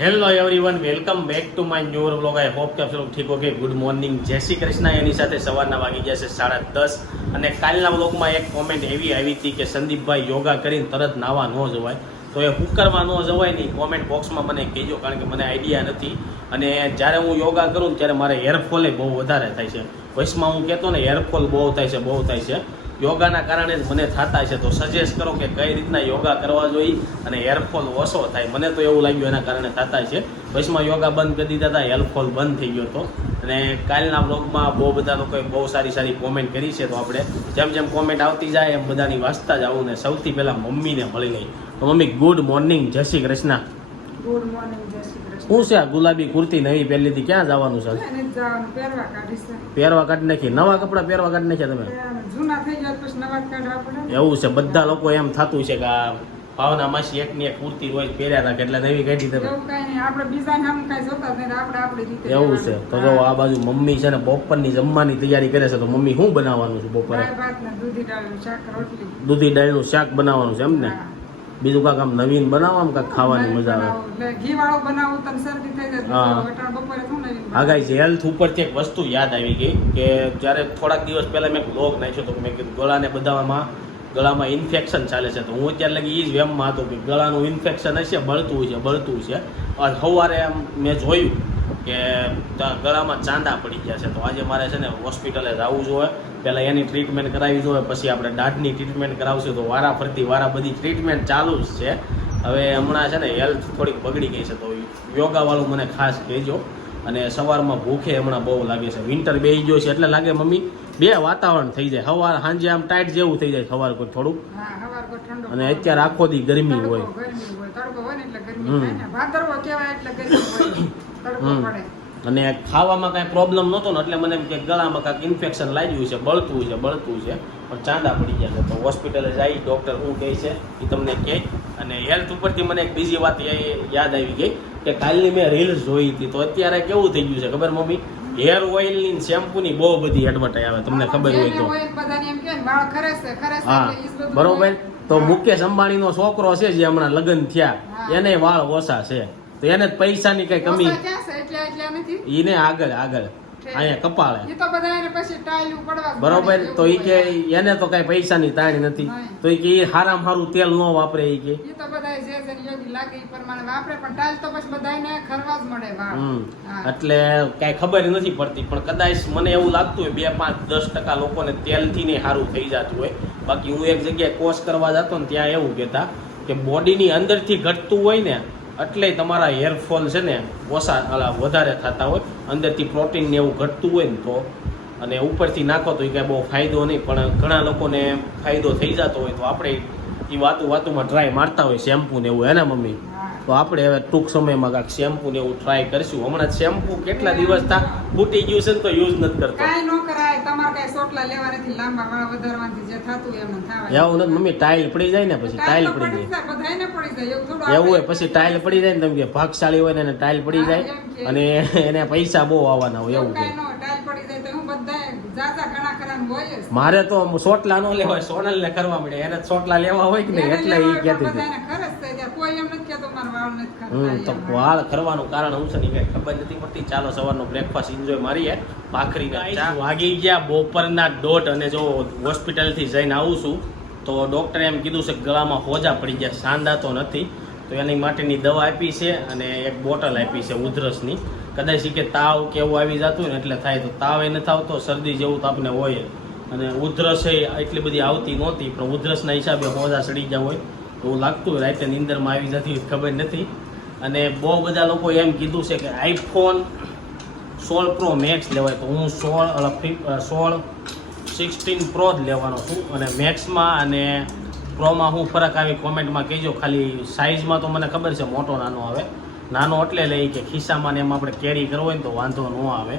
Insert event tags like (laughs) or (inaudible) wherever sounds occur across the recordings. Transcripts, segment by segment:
Hello everyone welcome back to my new blog I hope કે આપ સૌ ઠીક ઓકે ગુડ મોર્નિંગ જય શ્રી કૃષ્ણ. એની સાથે સવારના વાગી ગયા છે સાડા દસ. અને કાલના બ્લોગમાં એક કોમેન્ટ એવી આવી હતી કે સંદીપભાઈ યોગા કરીને તરત નાવા ન જવાય. તો એ હું કરવા ન જવાય નહીં કોમેન્ટ બોક્સમાં મને કહેજો, કારણ કે મને આઈડિયા નથી. અને જ્યારે હું યોગા કરું ત્યારે મારે હેરફોલે બહુ વધારે થાય છે. વયસમાં હું કહેતો ને હેરફોલ બહુ થાય છે, બહુ થાય છે. યોગાના કારણે જ મને થતા છે તો સજેસ્ટ કરો કે કઈ રીતના યોગા કરવા જોઈએ અને હેરફોલ ઓછો થાય. મને તો એવું લાગ્યું એના કારણે થતા છે પછીમાં યોગા બંધ કરી દીધા હતા હેરફોલ બંધ થઈ ગયો હતો અને કાલના બ્લોગમાં બહુ બધા લોકોએ બહુ સારી સારી કોમેન્ટ કરી છે. તો આપણે જેમ જેમ કોમેન્ટ આવતી જાય, એમ બધાની વાંચતા જ આવું ને સૌથી પહેલાં મમ્મીને મળી ગઈ તો મમ્મી ગુડ મોર્નિંગ જય શ્રી કૃષ્ણ. ગુડ મોર્નિંગ જય શ્રી શું છે આ ગુલાબી કુર્તી નવી પહેલી હતી ક્યાં જવાનું છે? પહેરવા કાઢી નાખી. નવા કપડાં પહેરવા કાઢી નાખ્યા તમે? ને. એવું છે. બધા લોકો એમ થતું છે કે આ ભાવના માસી એકની એક કુર્તી રોજ પહેર્યા રાખે એટલે નવી કાઢી તમે. એવું છે. તો જો આ બાજુ મમ્મી છે ને બપોરની જમવાની તૈયારી કરે છે તો મમ્મી શું બનાવવાનું છે બપોરે? ને દૂધી દાળનું શાક બનાવવાનું છે એમ ને. બીજું કાંક આમ નવીન બનાવો આમ કાંક ખાવાની મજા આવે. ઘી વાળો બનાવો તને શરદી થઈ જાય. વટાણ બપોરે શું નવીન હા આગાઈ છે. હેલ્થ ઉપરથી એક વસ્તુ યાદ આવી ગઈ કે જ્યારે થોડાક દિવસ પહેલાં મેં બ્લોગ નાખ્યો તો મેં કીધું ગળાને બધામાં ગળામાં ઇન્ફેક્શન ચાલે છે. તો હું અત્યારે લગી એ જ વેમમાં હતો કે ગળાનું ઇન્ફેક્શન હશે બળતું છે બળતું છે અને સવારે આમ મેં જોયું કે ગળામાં ચાંદા પડી ગયા છે. તો આજે મારે છે ને હોસ્પિટલે જવું જોઈએ. પહેલાં એની ટ્રીટમેન્ટ કરાવવી જોઈએ પછી આપણે દાઢની ટ્રીટમેન્ટ કરાવશું. તો વારા ફરતી વારા બધી ટ્રીટમેન્ટ ચાલુ જ છે. હવે હમણાં છે ને હેલ્થ થોડીક બગડી ગઈ છે. તો યોગાવાળું મને ખાસ કહેજો. અને સવારમાં ભૂખે હમણાં બહુ લાગે છે. વિન્ટર બેસી ગયો છે એટલે લાગે મમ્મી બે વાતાવરણ થઈ જાય. સવાર સાંજે આમ ટાઈટ જેવું થઈ જાય સવાર કોઈ થોડુંક અને અત્યારે આખો દી ગરમી હોય. ને ને અને ખાવામાં કાંઈ પ્રોબ્લેમ નહોતો ને એટલે મને એમ કે ગળામાં કાંઈક ઇન્ફેક્શન લાગ્યું છે બળતું છે બળતું છે. પણ ચાંદા પડી ગયા છે. તો હોસ્પિટલે જઈ ડૉક્ટર શું કહે છે એ તમને કહે. અને હેલ્થ ઉપરથી મને એક બીજી વાત યાદ આવી ગઈ કે કાલની મેં રીલ્સ જોઈ હતી. તો અત્યારે કેવું થઈ ગયું છે ખબર મમ્મી? હેર ઓઇલની શેમ્પૂની બહુ બધી એડવર્ટાઈ આવે તમને ખબર હોય તો. હા બરોબર? તો મુકેશ અંબાણીનો છોકરો છે જે હમણાં લગ્ન થયા એને વાળ ઓછા છે. તો એને પૈસાની કઈ કમી. એને આગળ આગળ. અહીંયા કપાળે. બરોબર? તો ઈ કે એને તો કઈ પૈસાની તાણી નથી. તો ઈ કે હારામ હારામાં હારું તેલ ન વાપરે ઈ કે. એટલે કઈ ખબર નથી પડતી પણ કદાચ મને એવું લાગતું હોય બે પાંચ દસ ટકા લોકોને તેલથી ને સારું થઈ જતું હોય. બાકી હું એક જગ્યાએ કોર્સ કરવા જતો ને ત્યાં એવું કહેતા કે બોડીની અંદરથી ઘટતું હોય ને એટલે તમારા હેરફોલ છે ને ઓછા વધારે થતા હોય. અંદરથી પ્રોટીન ને એવું ઘટતું હોય ને તો. અને ઉપરથી નાખો તો એ કાંઈ બહુ ફાયદો નહીં. પણ ઘણા લોકોને ફાયદો થઈ જતો હોય તો આપણે એ વાતું વાતુમાં ટ્રાય મારતા હોય શેમ્પૂ ને એવું હે ને મમ્મી? તો આપણે હવે ટૂંક સમયમાં કાંઈક શેમ્પૂ ને એવું ટ્રાય કરીશું. હમણાં શેમ્પૂ કેટલા દિવસ તા ફૂટી ગયું છે ને તો યુઝ નથી કરતો. કાંઈ ન કરાય તમારે કાંઈ સોટલા લેવા નથી લાંબા વાળ વધારવાથી જે થતું હોય એમ એવું નથી મમ્મી ટાઇલ પડી જાય ને પછી ટાઇલ પડી જાય જાય પડી જાય એવું થોડું એવું હોય પછી ટાઇલ પડી જાય ને તમે કે ભાગશાળી હોય ને એને ટાઇલ પડી જાય અને એને પૈસા બહુ આવવાના હોય એવું કે હોય. ટાઈલ પડી જાય તો હું બધાય જાજા ઘણા ખરા હોય જ મારે તો સોટલા નો લેવાય સોનલ ને કરવા મળે એને સોટલા લેવા હોય કે નહીં એટલે એ કહેતી હતી. કોઈ હમ તો. વાળ કરવાનું કારણ હું છે ને કઈ ખબર નથી પડતી. ચાલો સવારનો બ્રેકફાસ્ટ એન્જોય મારીએ. ભાખરી ચા. વાગી ગયા બપોરના દોઢ અને જો હોસ્પિટલથી જઈને આવું છું તો ડૉક્ટરે એમ કીધું છે કે ગળામાં હોજા પડી ગયા સાંધા તો નથી. તો એની માટેની દવા આપી છે અને એક બોટલ આપી છે ઉધરસની. કદાચ ઈ કે તાવ કે એવું આવી જતું હોય ને એટલે થાય. તો તાવ એ નથી આવતો શરદી જેવું તો આપણે હોય અને ઉધરસ એ એટલી બધી આવતી નહોતી પણ ઉધરસના હિસાબે હોજા સડી ગયા હોય. એવું લાગતું રાતે નીંદરમાં આવી જતી ખબર નથી. અને બહુ બધા લોકો એમ કીધું છે કે આઈફોન સોળ પ્રો મેક્સ લેવાય. તો હું સોળ સોળ સિક્સટીન પ્રો જ લેવાનો છું. અને મેક્સમાં અને પ્રોમાં હું ફરક આવી કોમેન્ટમાં કહેજો. ખાલી સાઇઝમાં તો મને ખબર છે, મોટો નાનો આવે. નાનો એટલે લઈ કે ખિસ્સામાં ને એમાં આપણે કેરી કરવો હોય ને તો વાંધો ન આવે.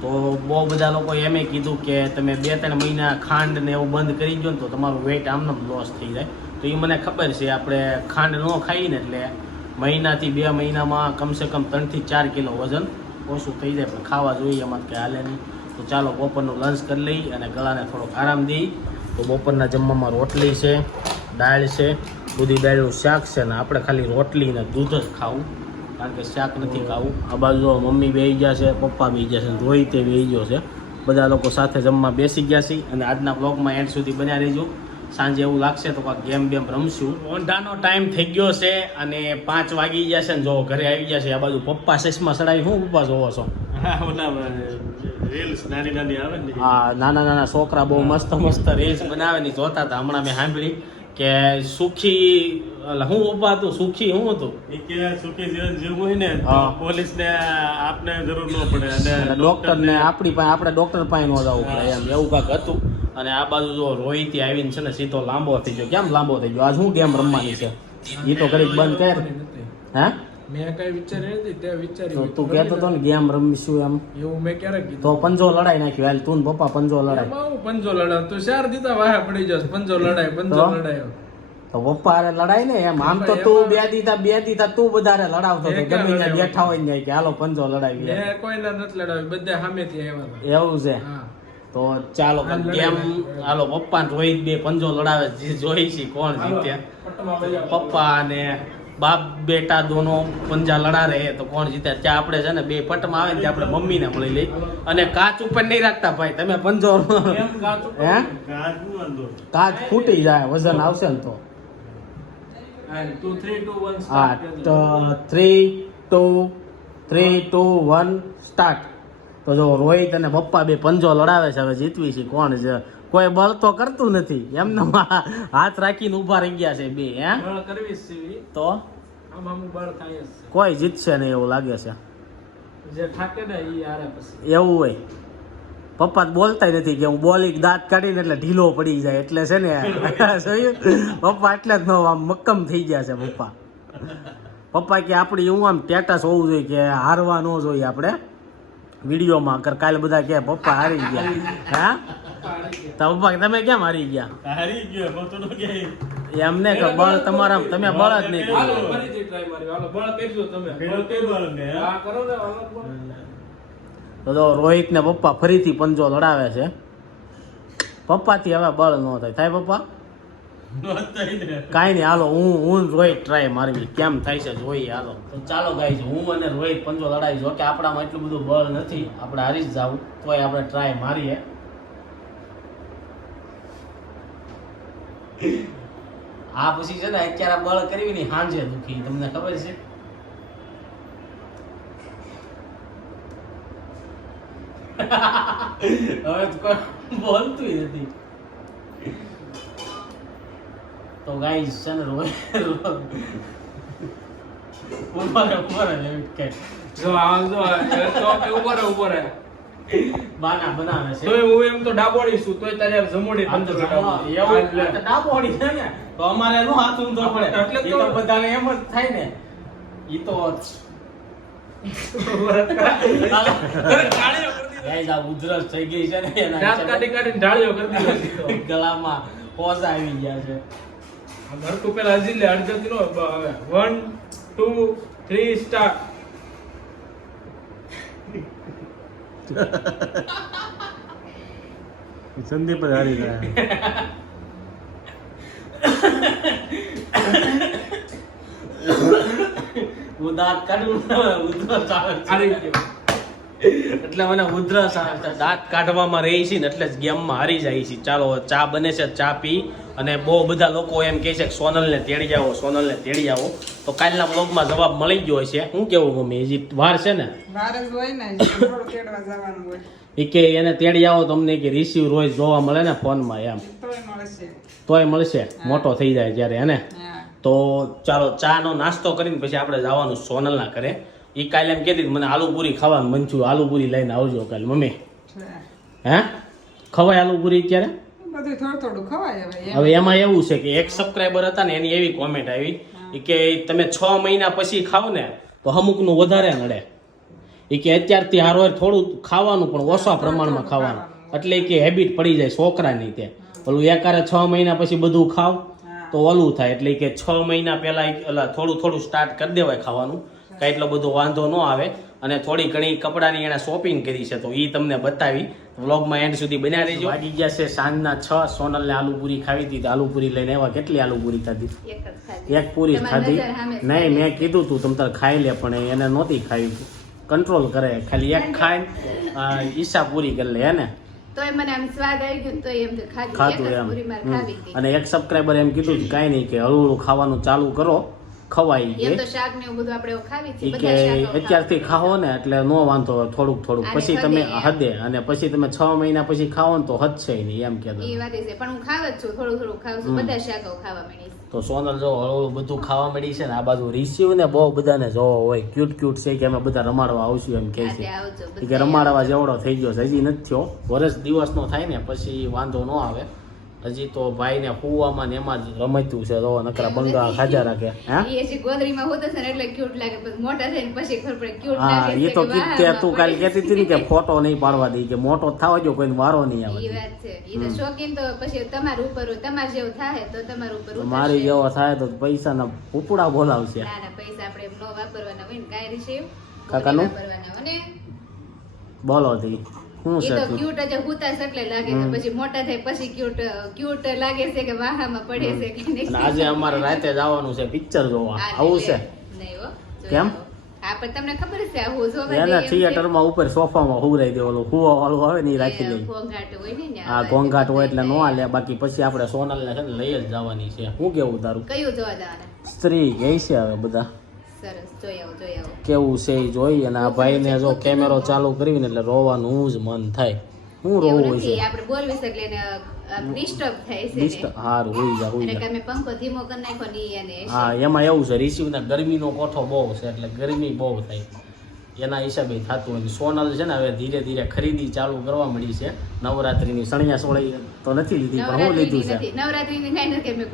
તો બહુ બધા લોકો એમે કીધું કે તમે બે ત્રણ મહિના ખાંડ ને એવું બંધ કરી દો ને તો તમારું વેઇટ આમને લોસ થઈ જાય. તો એ મને ખબર છે આપણે ખાંડ ન ખાઈએ ને એટલે મહિનાથી બે મહિનામાં કમસે કમ ત્રણથી ચાર કિલો વજન ઓછું થઈ જાય પણ ખાવા જોઈએ એમાં કે હાલે નહીં. તો ચાલો બપોરનું લંચ કરી લઈ અને ગળાને થોડોક આરામ દઈ તો બપોરના જમવામાં રોટલી છે દાળ છે બધી દાળનું શાક છે ને આપણે ખાલી રોટલી ને દૂધ જ ખાવું કારણ કે શાક નથી ખાવું. આ બાજુ મમ્મી બેસી ગયા છે પપ્પા બેસી ગયા છે રોહિતે બેસી ગયો છે. બધા લોકો સાથે જમવા બેસી ગયા છે અને આજના બ્લોગમાં એન્ડ સુધી બન્યા રહેજો. સાંજે એવું લાગશે તો કાંઈક ગેમ બેમ રમશું. ઓંઢાનો ટાઈમ થઈ ગયો છે અને પાંચ વાગી ગયા છે ને જો ઘરે આવી ગયા છે આ બાજુ પપ્પા ચશ્મા સડાવી હું પપ્પા જોવો છો? રીલ્સ નાની નાની આવે ને. હા નાના નાના છોકરા બહુ મસ્ત મસ્ત રીલ્સ બનાવે ને જોતા હતા. હમણાં મેં સાંભળી કે સુખી હું ઊભા હતું સુખી હું હતું? કે સુખી જીવન જીવવું હોય ને. પોલીસ ને આપને જરૂર ન પડે. અને ડોક્ટર ને આપણી પાસે આપણે ડોક્ટર પાસે ન જવું પડે એમ એવું કાંક હતું. અને આ બાજુ જો રોહિત આવીને છે ને સીધો લાંબો થઈ ગયો. કેમ લાંબો થઈ ગયો? આજ શું ગેમ રમવાની છે? એ તો ઘડીક બંધ કર. હે? મેં કઈ વિચાર્યું નથી તે વિચાર્યું તું કહેતો હતો ને ગેમ રમીશું એમ. એવું મેં ક્યારે કીધું? તો પંજો લડાઈ નાખ્યો હાલ. તું ને પપ્પા પંજો લડાઈ પંજો લડાવ? તું ચાર દીધા વાહે પડી જશ પંજો લડાઈ પંજો? લડાયો. તો પપ્પા હારે લડાય ને એમ. આમ તો તું બે દીધા બે દીધા તું વધારે લડાવતો હતો ગમે બેઠા હોય ને કે હાલો પંજો લડાવી કોઈને નથી લડાવી બધા સામેથી આવ્યા એવું છે. હા. તો ચાલો ગેમ હાલો પપ્પા ને રોહિત બે પંજો લડાવે જે જોઈ છે કોણ જીતે. પપ્પા અને બાપ બેટા દોનો પંજા લડા રહે તો કોણ જીતે? ત્યાં આપણે છે ને બે પટમાં આવે ને ત્યાં આપણે મમ્મીને મળી લઈ અને કાચ ઉપર નહીં રાખતા ભાઈ તમે પંજો હે? કાચ ફૂટી જાય વજન આવશે ને તો. હા તો three two three two one start તો જો રોહિત અને પપ્પા બે પંજો લડાવે છે હવે જીતવી છે કોણ છે? કોઈ બળ તો કરતું નથી. એમને હાથ રાખીને ઊભા રહી ગયા છે બે હે? કરવી તો. કોઈ જીતશે નહીં એવું લાગે છે. એવું હોય. પપ્પા બોલતા નથી કે હું બોલી દાંત કાઢીને એટલે ઢીલો પડી જાય એટલે છે ને પપ્પા એટલે જ ન આમ મક્કમ થઈ ગયા છે પપ્પા. પપ્પા કે આપણી એવું આમ ટેટસ હોવું જોઈએ કે હારવા ન જોઈએ આપણે. વિડીયોમાં કર કાલે બધા કે પપ્પા હારી ગયા. હા? તો પપ્પા તમે કેમ હારી ગયા? હારી ગયો તો ન કે એમને કે બળ તમારા તમે બળ જ નહીં તે બળ ને, હે? કરો ને હાલો તો રોહિત ને પપ્પા ફરીથી પંજો લડાવે છે. પપ્પાથી હવે બળ ન થાય. થાય પપ્પા? (laughs) કાંઈ નહીં હાલો હું હું રોહિત ટ્રાય મારવી. કેમ થાય છે જોઈએ હાલો. ચાલો ગાઈઝ હું અને રોહિત પંજો લડાઈ જો કે આપણામાં એટલું બધું બળ નથી. આપણે હારી જ જાવું તોય આપણે ટ્રાય મારીએ. (laughs) આ પછી છે ને અત્યારે બળ કરવી ની હાંજે દુખી. તમને ખબર છે? (laughs) હવે તો કોઈ બોલતું નથી. તો ગાઈસ છે ને ઊભા રહે એમ કે જો આ જો તો કે ઉપર ઊભો બાના બનાવે છે. તોય હું એમ તો ડાબોડી છું તોય તારે જમોડી આમ પંદર એવું તો ડાબોડી છે ને. તો અમારે નો હાથ ઊંધો પડે એટલે તો- બધાને એમ જ થાય ને. ઈ તો ઉધરસ થઈ ગઈ છે ને. ગળામાં પોઝ આવી ગયા છે. ઘરકું પેલા હજી લે અડધો કિલો હવે. One two three star Sandeep જ હારી ગયા હું દાંત કાઢું. હારી ગયો એટલે મને ઉધરસ દાંત કાઢવામાં રહી છે ને એટલે જ ગેમમાં હારી જાય છે. ચાલો ચા બને છે ચા પી. અને બહુ બધા લોકો એમ કહે છે કે સોનલને તેડી આવો સોનલને તેડી આવો. તો કાલના બ્લોગમાં જવાબ મળી ગયો છે શું કેવું મમ્મી? હજી વાર છે ને? એ કે એને તેડી આવો તમને કે રિસીવ રોજ જોવા મળે ને ફોનમાં એમ. તોય મળશે. મોટો થઈ જાય જ્યારે એને હા. તો ચાલો ચાનો નાસ્તો કરીને પછી આપણે જવાનું સોનલના ઘરે. એ કાલે એમ કહેતી મને આલુપુરી ખાવાનું મન છું આલુપુરી લઈને આવજો કાલે મમ્મી. હે? ખવાય આલુપૂરી અત્યારે? હવે એમાં. એવું છે કે એક સબસ્ક્રાઈબર હતા ને એની એવી કોમેન્ટ આવી કે તમે છ મહિના પછી ખાવ ને તો અમુકનું વધારે નડે. એ કે અત્યારથી હારો થોડું ખાવાનું પણ ઓછા પ્રમાણમાં ખાવાનું. એટલે કે હેબિટ પડી જાય છોકરાની તે. ઓલું એકારે છ મહિના પછી બધું ખાવ તો ઓલું થાય. એટલે કે છ મહિના પહેલા ઓલા થોડું થોડું સ્ટાર્ટ કરી દેવાય ખાવાનું. કાંઈ એટલો બધો વાંધો ન આવે. અને થોડી ઘણી કપડાની એણે શોપિંગ કરી છે તો એ તમને બતાવી. વ્લોગમાં એન્ડ સુધી બન્યા રહેજો. વાગી ગયા છે સાંજના છ સોનલને આલુપુરી ખાવી હતી તો આલુપુરી લઈને આવ્યા. કેટલી આલુપુરી ખાધી? એક જ ખાધી. એક પૂરી ખાધી? નહીં મેં કીધું તું તમ તાર ખાઈ લે પણ એને નહોતી ખાવી. કંટ્રોલ કરે ખાલી એક ખાય ઈશા પૂરી કરી લે એને ને? તોય મને આમ સ્વાદ આવી ગયો ને તોય એમ તો ખાધી. એમ. અને એક સબસ્ક્રાઈબર એમ કીધું કે કાંઈ નહીં કે હળુ હળવું ખાવાનું ચાલુ કરો. ખવાય ગઈ. કે તો શાક ને બધું આપણે ખાવી કે અત્યારથી ખાઓ ને એટલે નો વાંધો થોડુંક થોડુંક. પછી તમે હદે અને પછી તમે છ મહિના પછી ખાઓ ને તો હદશે નહીં એમ કે એ વાત છે પણ હું ખાવ જ છું થોડું થોડું ખાવ છું બધા શાકો ખાવા મળી. તો સોનલ જો હળવું બધું ખાવા મળી છે ને આ બાજુ રિસીવ ને બહુ બધાને જોવો હોય ક્યુટ ક્યુટ છે કે અમે બધા રમાડવા આવશું એમ કહે છે. કે રમાડવા જેવડો થઈ ગયો છે હજી નથી થયો. વર્ષ દિવસનો થાય ને પછી વાંધો ન આવે. હજી તો ફૂવામાં ને એમાં જ રમતું છે તો નકરા બંગા ખાજા રાખે હે? એ હજી ગોદરીમાં હોતો છે ને એટલે ક્યુટ લાગે પછી મોટા થઈને પછી ખબર પડે ક્યુટ હા એ તો કે તું કાલ. કહેતી હતી ને કે ફોટો નહીં પાડવા દે કે મોટો થાવ જો કોઈને વારો નહીં આવે. આવે વાત છે. એ તો શોખીન તો પછી તમારા ઉપર તમાર જેવું થાય તો તમારા ઉપર. મારી જેવો થાય તો પૈસાના ઉપડા બોલાવશે. ના ના પૈસા આપણે એમ ન વાપરવાના હોય ને કાંઈ રિસીવ કાકાનું? બોલો તી શું એ તો ક્યુટ જ હુતા છે એટલે લાગે છે પછી મોટા થાય પછી ક્યુટ ક્યુટ લાગે છે કે વાહામાં પડે છે કે નહીં. આજે અમારે રાતે જવાનું છે પિક્ચર જોવા. આવું છે? નહીં હો કેમ? હા પણ તમને ખબર છે હું જોવા એના થિયેટરમાં ઉપર સોફામાં હુવરાઈ દે ઓલું કુવો વાળું આવે ને એ રાખી એ ઘોંઘાટ હોય ને ઘોંઘાટ હોય એટલે નો લે બાકી પછી આપણે સોનલને છે ને લઈ જ જવાની છે. શું કેવું તારું? કયું જોવા જવાના? સ્ત્રી ગઈ છે હવે બધા. કેવું છે એ જોઈ અને આ ભાઈને જો કેમેરો ચાલુ કરીને એટલે રોવાનું જ મન થાય. હું રોવું છે? આપણે બોલવી શકીએ ડિસ્ટર્બ થાય છે ડિસ્ટ- ને હારું હોઈ જા હોઈ જા. કે પંખો ધીમો કરી નાખ્યો ને ઈ હા એમાં એવું છે રિસીવના ગરમીનો કોઠો બહુ છે એટલે ગરમી બહુ થાય. એના હિસાબે થતું હોય સોનલ છે ને હવે ધીરે ધીરે ખરીદી ચાલુ કરવા મળી છે. નવરાત્રીની સણિયા સોળી તો નથી લીધી પણ હું લીધું છે. નવરાત્રીની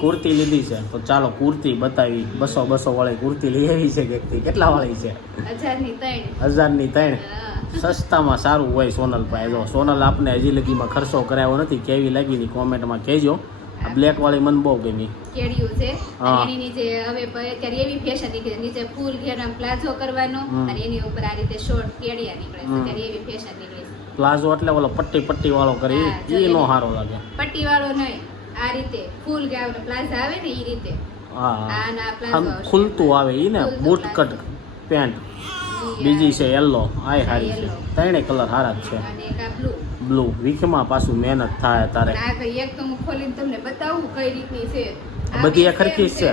કુર્તી લીધી. છે. તો ચાલો કુર્તી બતાવી. બસો બસો વાળી કુર્તી લઈ આવી છે વ્યક્તિ કેટલા વાળી છે? હજારની ત્રણ. સસ્તામાં સારું હોય સોનલ પાસે. જો સોનલ આપને હજી લગીમાં ખર્ચો કરાયો નથી કેવી લાગી કોમેન્ટમાં કહેજો. આ બ્લેક વાળી મને બહુ ગમી કેડિયું છે અને એની જે હવે અત્યારે એવી ફેશન નીકળી નીચે ફૂલ ઘેર આમ પ્લાઝો કરવાનો અને એની ઉપર આ રીતે શોર્ટ કેડિયા નીકળે છે. અત્યારે એવી ફેશન નીકળી છે. પ્લાઝો એટલે ઓલો પટ્ટી પટ્ટી વાળો કરી. એ નો સારો લાગે. પટ્ટી વાળો નહીં. આ રીતે ફૂલ ગાવ પ્લાઝો આવે ને એ રીતે. હા આ ખુલતું આવે એ ને. Boot cut pant. બીજી છે યલો આય હારી છે. ત્રણે કલર હારા જ છે. અને એક આ બ્લુ બ્લુ વીખમાં પાછું મહેનત થાય તારે. એક તો હું ખોલીને તમને બતાવું કઈ રીતની છે. બધી એક હરખી છે?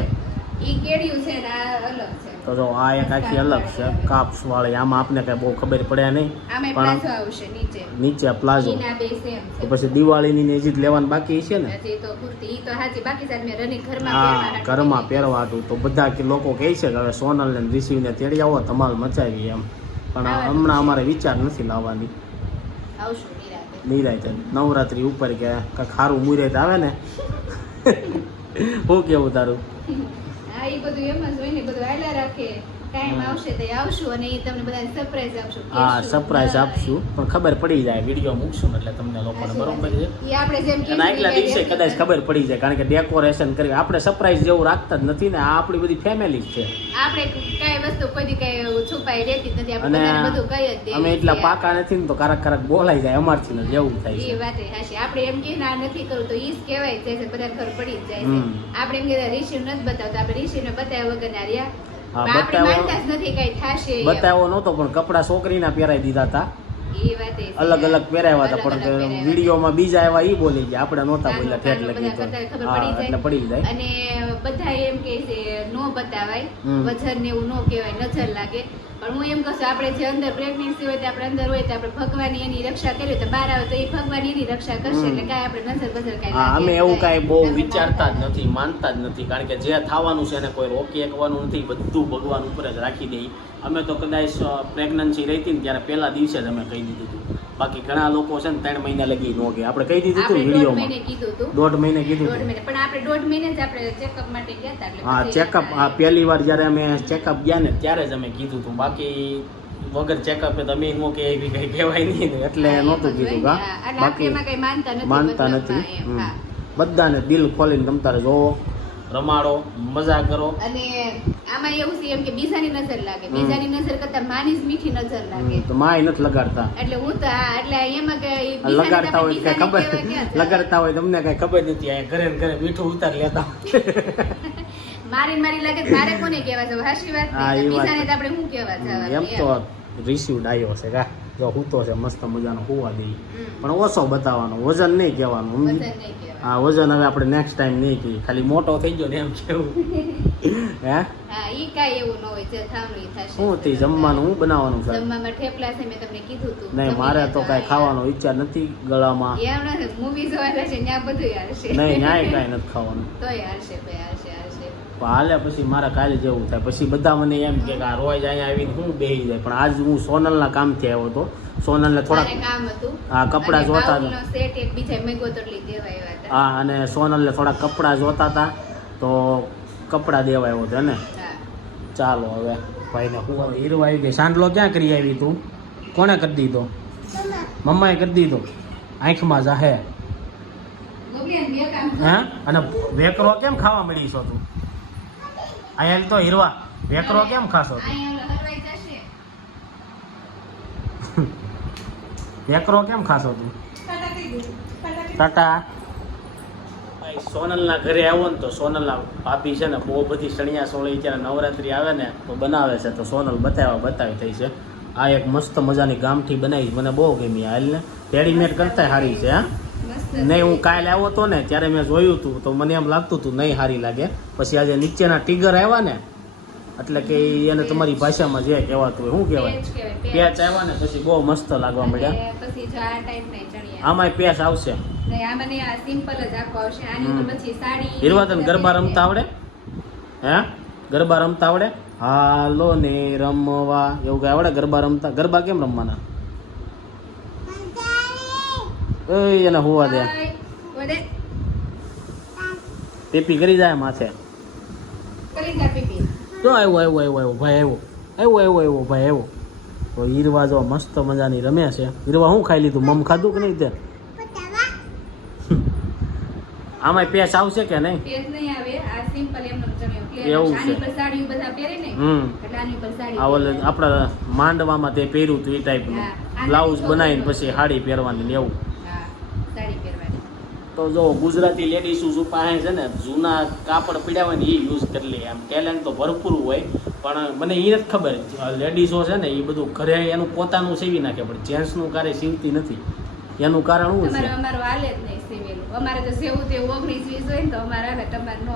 ઈ કેડિયું છે ને આ અલગ છે. તો જો આ એક આખી અલગ છે. કાપ્સ વાળી. આમાં આપને કઈ બહુ ખબર પડે નહીં. પણ આવશે નીચે. નીચે પ્લાઝો. તો પછી દિવાળીની ને હજી લેવાનું બાકી છે ને? તો ઈ તો હાચી. બાકી સાહેબ મેં રનિંગ ઘરમાં હા પહેરવાના ઘરમાં પહેરવા હતું. તો બધા કે લોકો કહે છે કે હવે સોનલ ને રિસીવ ને તેડી આવો ધમાલ મચાવી એમ. પણ હમણાં અમારે વિચાર નથી લાવવાની. આવશું નિરાય નવરાત્રી ઉપર કે કાંઈક સારું મુહૂર્ત આવે ને? (laughs) હું કેવું તારું? એ બધું એમ જ હોય ને બધું આયલા રાખે. ટાઈમ આવશે તો આવશું અને એ તમને બધાને સરપ્રાઈઝ આપશું. હા સરપ્રાઈઝ આપશું. પણ ખબર પડી જાય વીડિયો મૂકશું એટલે તમને લોકોને બરોબર છે. ઈ આપણે જેમ અને આગલા દિવસે કદાચ ખબર પડી જાય કારણ કે ડેકોરેશન કરી આપણે સરપ્રાઈઝ જેવું રાખતા જ નથી ને આ આપણી બધી ફેમિલી છે. આપણે કઈ વસ્તુ કોઈ કઈ છુપાઈ રહેતી નથી આપણે બધું કહી જ અમે એટલા પાકા નથી ને તો કારક કારક બોલાઈ જાય અમારથી ને એવું થાય એ વાત હાચી. આપણે એમ કે ના નથી કરવું તો ઈ જ કહેવાય છે બધા ખબર પડી જ જાય છે. આપણે એમ કે રિશિવ નથી બતાવતા આપણે રિસીવ ને બતાવ્યા વગર ના રહ્યા. હા, એમ. બતાવ્યો નહોતો પણ કપડા છોકરીના પહેરાઈ દીધા હતા. અલગ અલગ પહેરાવ્યા હતા પણ. વિડીયોમાં બીજા એવા ઈ બોલી ગયા આપણે નહોતા બોલ્યા ઠેઠ લગી બધા તો હા પડી એટલે જાય. પડી જાય અને બધા એમ કે છે નો બતાવાય. વજન ને એવું નો કહેવાય નજર લાગે પણ હું એમ કહું છું આપણે જે અંદર પ્રેગ્નન્સી હોય તે આપણે અંદર હોય તો આપણે ભગવાન એની રક્ષા કરીએ તો બહાર આવે તો એ ભગવાન એની રક્ષા કરશે. એટલે કાંઈ આપણે નજર બજર કાંઈ હા અમે એવું. કાંઈ બહુ વિચારતા જ નથી માનતા જ નથી કારણ કે જે થવાનું છે એને કોઈ રોકી એકવાનું નથી બધું ભગવાન ઉપર જ રાખી દઈ અમે તો કદાચ પ્રેગ્નન્સી રહી હતી ને ત્યારે પહેલા દિવસે જ અમે કહી દીધું હતું બાકી ઘણા લોકો છે ને ત્રણ મહિના લગી નો ગયા. આપણે કહી દીધું હતું વિડીયોમાં. મહિને કીધું હતું દોઢ મહિને કીધું હતું પણ આપણે દોઢ મહિને જ આપણે ચેકઅપ માટે ગયા હતા હા ચેકઅપ આ પહેલી વાર જ્યારે અમે ચેકઅપ ગયા ને ત્યારે જ અમે કીધું હતું બાકી વગર ચેકઅપ તમે નો કે એવી કઈ કહેવાય નહીં ને. એટલે નહોતું કીધું કા. હા, બાકી માનતા નથી. હા. બધાને દિલ ખોલીને તમ તારે જોવો. રમાડો મજા કરો. અને આમાં એવું છે એમ કે બીજાની નજર લાગે. બીજાની નજર કરતા માની જ મીઠી નજર લાગે. તો માય નથી લગાડતા. એટલે હું તો એટલે એમાં કે લગાડતા હોય કઈ ખબર? લગાડતા હોય તમને કઈ ખબર નથી આ ઘરે ઘરે મીઠું ઉતાર લેતા (laughs) મારી મારી લાગે મારે કોને કહેવા જવું હાશી વાત. બીજાને તો આપણે શું કહેવા છે એમ તો રિસીવ ડાયો છે કા? જો હૂતો છે મસ્ત મજાનો હોવા દઈ પણ ઓછો બતાવવાનો વજન નહીં કહેવાનું. હા વજન હવે આપણે નેક્સ્ટ ટાઈમ નહીં કહીએ. ખાલી મોટો થઈ ગયો ને એમ કેવું. (laughs) હે? હા ઈ કાંઈ એવું ન હોય જે થશે. થી? જમવાનું? હું બનાવવાનું છે? જમવામાં ઠેપલા છે મેં તમને કીધું હતું નહીં મારે તો કાંઈ ખાવાનો ઈચ્છા નથી ગળામાં. મૂવી બધું નહીં ન્યાય (laughs) કાંઈ નથી ખાવાનું. ભાઈ હાલે પછી મારે કાલે જેવું થાય. પછી બધા મને એમ કે કે આ રોજ અહીંયા આવીને હું બેસી જાય. પણ આજ હું સોનલના કામથી આવ્યો હતો. સોનલને મારે કામ હતું. હા, કપડાં જોતા સેટ એક બીજા મેગોતરલી દેવા આવ્યા હતા હા અને સોનલને થોડા કપડાં જોતા હતા તો કપડાં દેવા આવ્યો હતો ને? ચાલો હવે. ભાઈને હું હીરવા આવી ગઈ. સાંડલો ક્યાં કરી આવી તું? કોણે કરી દીધો? મમ્માએ કરી દીધો? આંખમાં જાહે હા. હે? અને વેકરો કેમ ખાવા મળી છો તું? અહીંયા તો હીરવા. વેકરો કેમ ખાશો તું? વેકરો કેમ ખાશો તું? ટાટા. સોનલના ઘરે આવો ને તો સોનલના ભાભી છે ને બહુ બધી સણિયા સોળી ત્યારે નવરાત્રી આવે ને તો બનાવે છે. તો સોનલ બતાવવા બતાવી થઈ છે. આ એક મસ્ત મજાની ગામઠી બનાવી મને બહુ ગમી હાલ ને રેડીમેડ કરતા સારી છે હા? નહીં હું કાલે આવ્યો હતો ને ત્યારે મેં જોયું હતું તો મને એમ લાગતું હતું નહીં સારી લાગે. પછી આજે નીચેના ટીગર આવ્યા ને એટલે કે એને તમારી ભાષામાં જે કહેવાતું હોય શું કહેવાય. પેચ આવ્યા ને પછી બહુ મસ્ત લાગવા મળ્યા પછી આમાંય પેસ આવશે. નહીં, આમાં નહીં, આ સિમ્પલ જ આખો આવશે. આની હમ. ઉપર પછી સાડી હીરવા ગરબા રમતા આવડે? હે? ગરબા રમતા આવડે? હાલો ને રમવા. એવું કઈ આવડે ગરબા રમતા? ગરબા કેમ રમવાના? એને હોવા દે. પીપી કરી જાય માથે. જો આવ્યો આવ્યો આવ્યો આવ્યો ભાઈ આવ્યો આવ્યો આવ્યો આવ્યો ભાઈ આવ્યો તો હીરવા જો મસ્ત મજાની રમે છે. હીરવા શું ખાઈ લીધું? મમ ખાધું કે નહીં તે? આમાંય પેચ આવશે કે નહીં? પેચ નહીં આવે, આ સિમ્પલ એવું છે. આપણા માંડવામાં તે પહેર્યું હતું એ ટાઈપનું બ્લાઉઝ બનાવીને પછી સાડી પહેરવાની ને એવું. તો જો ગુજરાતી લેડીઝ પાસે છે ને જૂના કાપડ પીડાવે ને એ યુઝ કરી લે. એમ ટેલેન્ટ તો ભરપૂર હોય. પણ મને એ નથી ખબર. લેડીઝો છે ને એ બધું ઘરે એનું પોતાનું સીવી નાખે પણ જેન્ટ્સનું કાર્ય સીવતી નથી. એનું કારણ શું છે? જ તો ને નો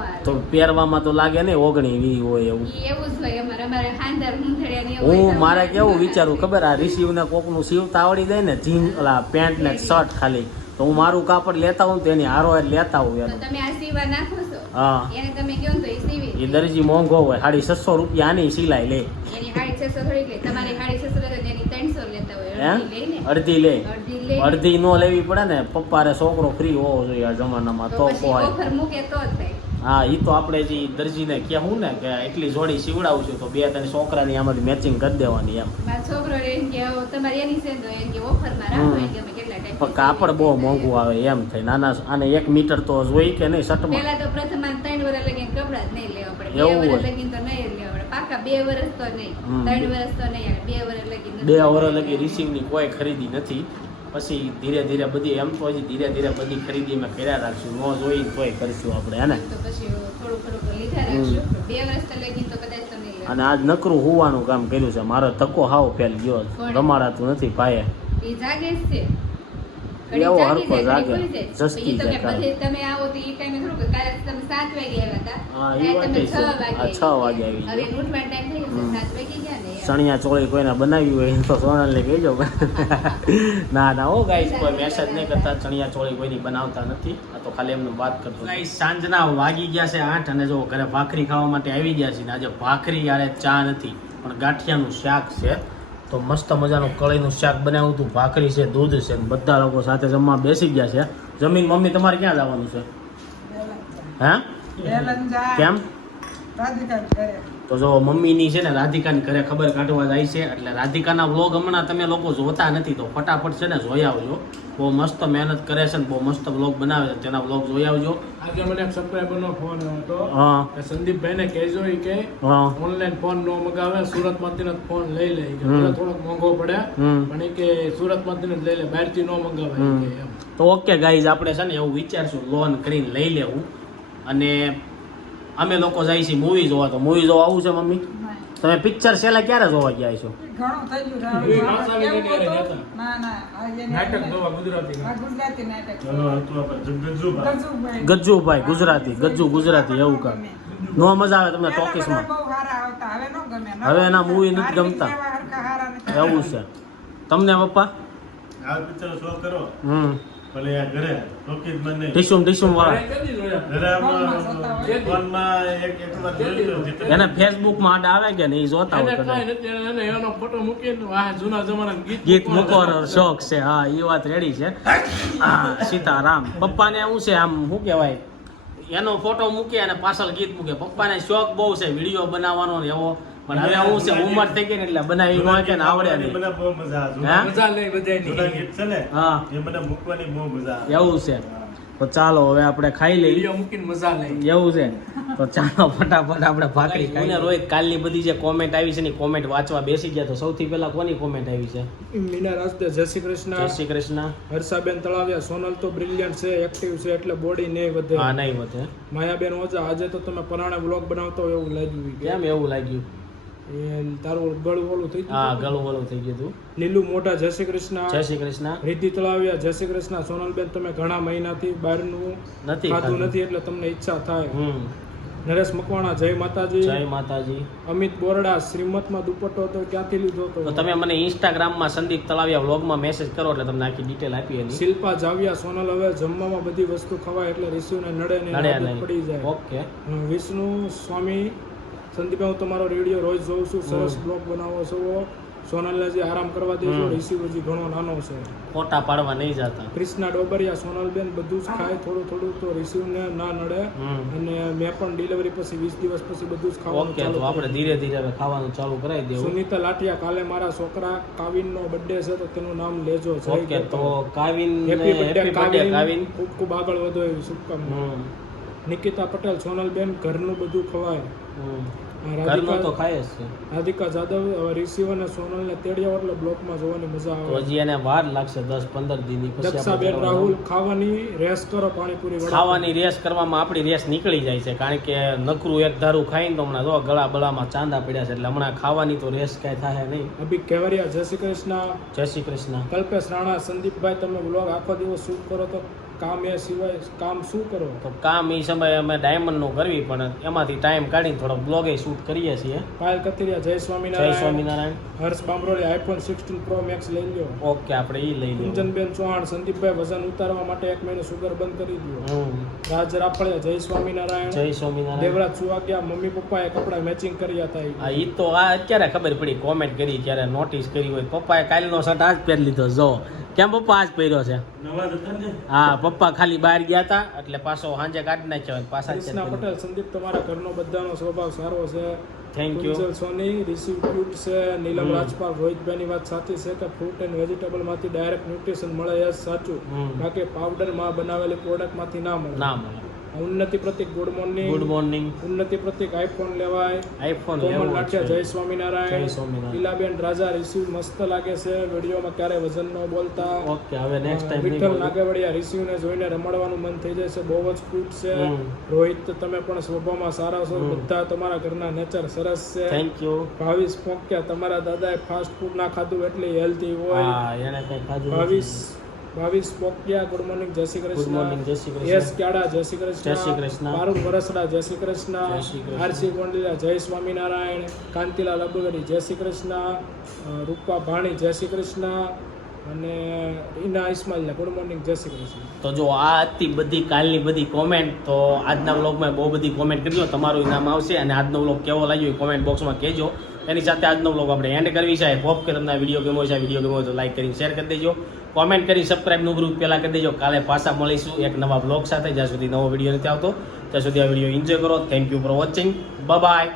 પહેરવામાં તો લાગે ને ઓગણી વી હોય એવું. જ ને હું મારે કેવું વિચારું ખબર? આ રિસીવને કોકનું સીવતા આવડી જાય ને જીન ઓલા પેન્ટ ને શર્ટ ખાલી. તો હું મારું કાપડ લેતા હોઉં તો એની હારો લેતા હાલે. એનું. તમે આ સીવા નાખો છો? હા. એને તમે કહો તો એ સીવી એ દરજી મોંઘો હોય સાડી છસો રૂપિયા આની સિલાઈ લે. એની હાડી છસો થોડીક લે. તમારી હાડી છસો લે એની ત્રણસો લેતા હોય. હે? અડધી લે અડધી લે. અડધી નો લેવી પડે ને પપ્પારે છોકરો ફ્રી હોવો જોઈએ આ જમાનામાં તો જ હા એ તો આપણે જે દરજીને કહેવું ને કે એટલી જોડી સીવડાવું છું તો બે ત્રણ છોકરાની આમાંથી મેચિંગ કરી દેવાની એમ. છોકરો એમ કે "હવે તમારી એની છે ઓફરમાં રાખો. પણ કાપડ બહુ મોંઘું આવે એમ થાય. નાના આને એક મીટર તો જોઈ કે નહીં શર્ટમાં? પહેલા તો પ્રથમ ત્રણ વર્ષ લગીને કપડા જ નહીં લેવા પડે. એવું વર્ષ. લગીને તો નહીં લેવા પડે. પાકા બે વર્ષ તો નહીં. ત્રણ વર્ષ તો નહીં બે વર્ષ લગીને બે વર્ષ લગી રિસીવની કોઈ ખરીદી નથી. પછી ધીરે ધીરે બધી એમ તો હજી ધીરે ધીરે બધી ખરીદી મેં કર્યા રાખશું. ન જોઈ તોય કરીશું આપણે હેને તો પછી થોડું થોડું લીધા રાખશું. બે વર્ષ તો લગીને તો કદાચ તો નહીં અને આજ નકરું હોવાનું કામ કર્યું છે. મારો ધક્કો હાવ ફેલ ગયો? રમાડાતું નથી પાયે એ જાગે છે. એવો હરખો જાગે. જસ્તી પછી તો કે જાય બધે તમે આવો તો એ ટાઈમે થોડું કે કાલે તમે સાત વાગે આવ્યા હતા. હા, એ વાત છ હા, છ વાગે આવી હવે ઉઠવાનો ટાઈમ થઈ ગયો સાત વાગે ગયા ને. ચણિયા ચોળી કોઈને બનાવી હોય તો સોનલને કહેજો. ના ના હો ગાઈસ કોઈ મેસેજ નહીં કરતા ચણિયા ચોળી કોઈની બનાવતા નથી. આ તો ખાલી એમને વાત કરતો ગાઈસ સાંજના વાગી ગયા છે આઠ અને જો ઘરે ભાખરી ખાવા માટે આવી ગયા છે ને આજે ભાખરી યારે ચા નથી પણ ગાંઠિયાનું શાક છે. તો મસ્ત મજાનું કળીનું શાક બનાવ્યું હતું. ભાખરી છે દૂધ છે બધા લોકો સાથે જમવા બેસી ગયા છે. જમીન મમ્મી તમારે ક્યાં જવાનું છે? હે? કેમ? તો જો મમ્મીની છે ને રાધિકાની ઘરે ખબર કાઢવા જાય છે એટલે રાધિકાના વ્લોગ હમણાં તમે લોકો જોતા નથી તો ફટાફટ છે ને જોઈ આવજો. બહુ મસ્ત મહેનત કરે છે ને બહુ મસ્ત વ્લોગ બનાવે છે તેના વ્લોગ જોઈ આવજો. આજે મને એક સબસ્ક્રાઈબરનો ફોન આવ્યો હતો. હા. કે સંદીપભાઈ કહેજો કે ઓનલાઈન ફોન નો મગાવે સુરતમાંથી જ ફોન લઈ લે. થોડોક મોંઘો પડે. પણ ઈ કે સુરતમાંથી જ લઈ લે બહારથી નો મગાવે. તો ઓકે ગાઈઝ આપણે છે ને એવું વિચારશું લોન કરીને લઈ લેવું. અને અમે લોકો જાય છીએ મૂવી જોવા તો મૂવી જોવા આવું છે મમ્મી? તમે પિક્ચર છેલ્લા ક્યારે જોવા ગયા છો. ગજ્જુભાઈ ગુજરાતી ગજ્જુ ગુજરાતી એવું કા નો મજા આવે તમને ટોકીસમાં બધા બહુ સારા આવતા હવે નો ગમે. હવે એના મૂવી નથી ગમતા. એવું છે. તમને પપ્પા? આ પિક્ચર શો કરો. હમ. ભલે આ ઘરે ટોકીજમાં નહીં. ટીશુમ ટીશુમ વાળા. કદી જોયા ઘરે ફોનમાં આમાં જોતા હોય. ફોનમાં એક એક વાર એને ફેસબુકમાં આડા આવે કે નહીં જોતા હોય કાંઈ કદાચ. નથી એને એનો ફોટો મૂકીને વાહ જૂના જમાના ગીત મૂકવાનો. શોખ છે. હા એ વાત રેડી છે. હા સીતારામ. પપ્પાને શું છે આમ શું કહેવાય? એનો ફોટો મૂકે અને પાછળ ગીત મૂકે. પપ્પાને શોખ બહુ છે વીડિયો બનાવવાનો ને એવો. પણ હવે હું છે ઉંમર થઈ ગઈ ને એટલે બનાવી ન કે ને આવડે નહીં. મને બહુ મજા આવે. હા? મજા લઈ બધાની ગીત છે ને હા. એ મને મૂકવાની બહુ મજા આવે. એવું છે. તો ચાલો હવે આપણે ખાઈ લઈએ. વીડિયો મૂકીને મજા લઈ એવું છે. તો ચાલો ફટાફટ આપણે ભાખરી ખાઈ રોહિત કાલની બધી જે કોમેન્ટ આવી છે ને કોમેન્ટ વાંચવા બેસી ગયા તો સૌથી પહેલા કોની કોમેન્ટ આવી છે? મીના રાજદે જય શ્રી કૃષ્ણ. જય શ્રી કૃષ્ણ. હર્ષાબેન તળાવિયા સોનલ તો બ્રિલિયન્ટ છે એક્ટિવ છે એટલે બોડી નહીં વધે. હા નહીં વધે. માયાબેન ઓજા આજે તો તમે પરાણે બ્લોગ બનાવતો હોય એવું લાગ્યું કે. કેમ એવું લાગ્યું? તારું ગળું ઓલું થઈ હા ગળું ગળું થઈ ગયું હતું. મોટા જય શ્રી કૃષ્ણ. જય શ્રી કૃષ્ણ. રિદ્ધિ તળાવિયા જય શ્રી કૃષ્ણ. સોનલબેન તમે ઘણા મહિનાથી બહારનું નથી ખાધું ખાધું. નથી એટલે તમને ઈચ્છા થાય. નરેશ મકવાણા જય માતાજી. જય માતાજી. અમિત બોરડા શ્રીમતમાં દુપટ્ટો તો ક્યાંથી લીધો હતો? તમે મને ઇન્સ્ટાગ્રામમાં સંદીપ તળાવિયા વ્લોગમાં મેસેજ કરો એટલે તમને આખી ડિટેલ આપી એની. શિલ્પા જાવિયા સોનલ હવે જમવામાં બધી વસ્તુ ખવાય એટલે રિસીવને નડે ને નડે પડી જાય. ઓકે. વિષ્ણુ સ્વામી સંદીપભાઈ હું તમારો રેડિયો રોજ જોઉં છું સરસ. બ્લોગ બનાવો છો સોનલજી આરામ કરવા દેજો હમ. રિસીવ હજી ઘણો નાનો છે. ફોટા પાડવા નહીં જતા. કૃષ્ણા ડોબરિયા સોનલબેન બધું જ ખાય થોડું થોડું તો ઋષિવને ના નડે. અને મેં પણ ડિલિવરી પછી વીસ દિવસ પછી બધું જ ખાવાનું ઓકે ચાલુ તો આપણે ધીરે ધીરે ખાવાનું ચાલુ કરાવી દેવું. સુનીતા લાઠિયા કાલે મારા છોકરા કાવિનનો બર્થડે છે તો તેનું નામ લેજો ઓકે તો કાવિન હેપી બર્થડે કાવિન. ખૂબ ખૂબ આગળ વધો એવી શુભકામના. નિકિતા પટેલ સોનલબેન ઘરનું બધું ખવાય. તો ખાય જ છે. રાધિકા જાદવ રિસીવ અને સોનલને તેડ્યા એટલે બ્લોકમાં જોવાની મજા આવે. હજી એને વાર લાગશે દસ પંદર દિનની દક્ષાબેન રાહુલ ખાવાની રેસ કરો પાણીપુરી ખાવાની રેસ કરવામાં આપણી રેસ નીકળી જાય છે કારણ કે નકરું એક ધારું ખાઈને તો હમણાં જો ગળા બળામાં ચાંદા પડ્યા છે એટલે હમણાં ખાવાની તો રેસ કાંઈ થાય નહીં. અભી કેવરિયા જય શ્રી કૃષ્ણ. જય શ્રી કૃષ્ણ. કલ્પેશ રાણા સંદીપભાઈ તમે બ્લોગ આખો દિવસ શૂટ કરો તો કામ એ સિવાય કામ શું કરો? તો કામ એ સમયે અમે ડાયમંડનું કરવી પણ એમાંથી ટાઈમ કાઢીને થોડો બ્લોગે શૂટ કરીએ છીએ. પાયલ કથિરિયા જય જય Swaminarayan. Swaminarayan Harsh Bamroli iPhone sixteen pro max લઈ લ્યો. ઓકે આપણે એ લઈ લઈએ કુંજનબેન ચૌહાણ સંદીપભાઈ વજન ઉતારવા માટે એક મહિનો સુગર બંધ કરી દો રાજ રાફળિયા જય સ્વામિનારાયણ. જય સ્વામિનારાયણ. દેવરાજ સુવાગ્યા મમ્મી પપ્પાએ કપડા મેચિંગ કર્યા હતા એ તો આ અત્યારે ખબર પડી કોમેન્ટ કરી ત્યારે નોટિસ કરી હોય. પપ્પાએ કાલનો શર્ટ આજ પહેરી લીધો જો. કેમ પપ્પા આજ પહેર્યો છે? હા પપ્પા ખાલી બહાર ગયા હતા એટલે પાછો સાંજે કાઢી નાખ્યો પાછા કૃષ્ણા પટેલ સંદીપ તમારા ઘરનો બધાનો સ્વભાવ સારો છે. Thank you Soni receive fruit છે. નીલમ. રાજપાલ રોહિતભાઈની વાત સાચી છે કે ફ્રૂટ એન્ડ વેજીટેબલમાંથી ડાયરેક્ટ ન્યુટ્રિશન મળે એ સાચું. બાકી પાવડરમાં બનાવેલી પ્રોડક્ટમાંથી ના મળે. ના મળે. Unnati Pratik good morning. Good morning. Unnati Pratik iPhone લેવાય. આઈફોન કોમલ લાઠિયા જય સ્વામિનારાયણ. જય સ્વામિનારાયણ. લીલાબેન રાજા રિસીવ મસ્ત લાગે છે. વિડીયોમાં ક્યારે વજન ન બોલતા. ઓકે હવે નેક્સ્ટ ટાઈમ વિઠ્ઠલ નાગવડિયા રિસીવને જોઈને રમાડવાનું મન થઈ જાય છે. બહુ જ ક્યુટ છે. રોહિત તમે પણ સ્વભાવમાં સારા છો. બધા તમારા ઘરના નેચર સરસ છે. થેન્ક યુ ભાવીસ પોક્યા તમારા દાદાએ ફાસ્ટ ફૂડ ના ખાધું એટલે હેલ્ધી હોય. હા એને કઈ ખાધું ભાવીસ ભાવીસ પોકિયા ગુડ મોર્નિંગ જય શ્રી ગુડ મોર્નિંગ કૃષ્ણ જય શ્રી કૃષ્ણ. ક્યાડા જય શ્રી જય શ્રી કૃષ્ણ. કૃષ્ણ. પારુલ વરસડા જય શ્રી કૃષ્ણ. કૃષ્ણ. આરસી ગોંડલિયા જય સ્વામિનારાયણ. કાંતિલાલ અબગડી જય શ્રી કૃષ્ણ. રૂપા ભાણી જય શ્રી કૃષ્ણ. અને ઇના ઇસ્માઇલ ગુડ મોર્નિંગ જય શ્રી કૃષ્ણ. તો જો આ હતી બધી કાલની બધી કોમેન્ટ તો આજના વ્લોગમાં બહુ બધી કોમેન્ટ કરજો. તમારું નામ આવશે અને આજનો વ્લોગ કેવો લાગ્યો એ કોમેન્ટ બોક્સમાં કહેજો. એની સાથે આજનો બ્લોગ આપણે એન્ડ કરવી છે. હોપ કે તમને વીડિયો ગમ્યો છે. વીડિયો ગમ્યો તો લાઈક કરીને શેર કરી દેજો. કોમેન્ટ કરી સબસ્ક્રાઈબનું ગ્રુપ પહેલાં કરી દેજો. કાલે પાછા મળીશું એક નવા બ્લોગ સાથે. જ્યાં સુધી નવો વીડિયો નથી આવતો, ત્યાં સુધી આ વીડિયો એન્જોય કરો. Thank you for watching bye